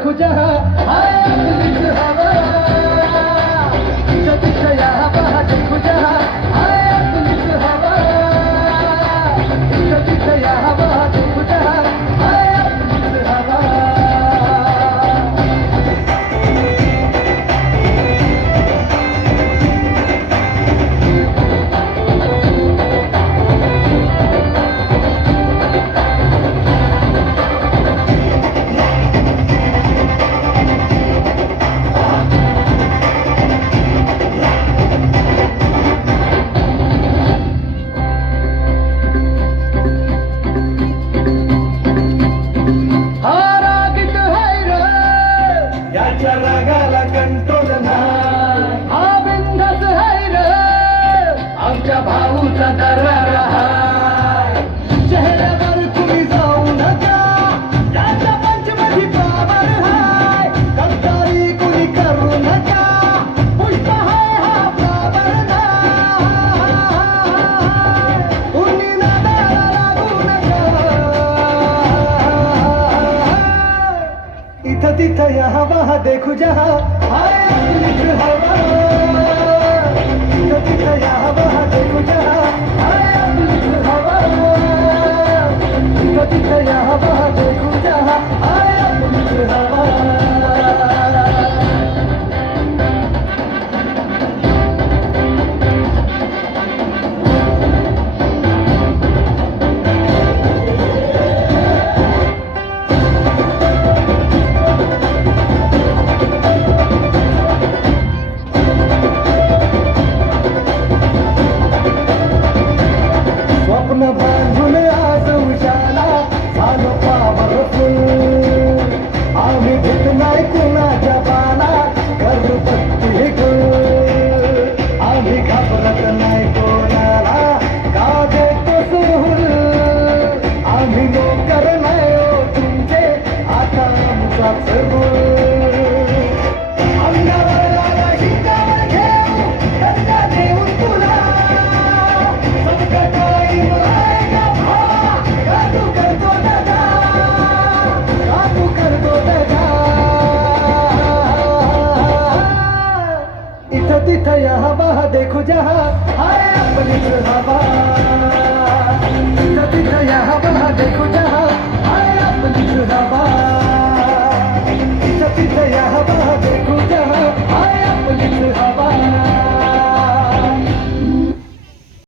यहाँ वहाँ देखो जहाँ हाय आमच्या भाऊचा दरार हाय. चेहऱ्यावर जाऊ नका. त्याच्या पंचमधी पावर हाय. गद्दारी कुणी करू नका. पुष्प हाय हा पावर नाय नादाला लागू नका. इथं तिथं देखू हाय हवा देखू हाय हवा. इथं तिथं इथं तिथं यहाँ देखो जहाँ। हाय अपनी हवा। इथं तिथं यहाँ देखो जहाँ। हाय अपनी हवा। इथं तिथं यहाँ वहाँ देखो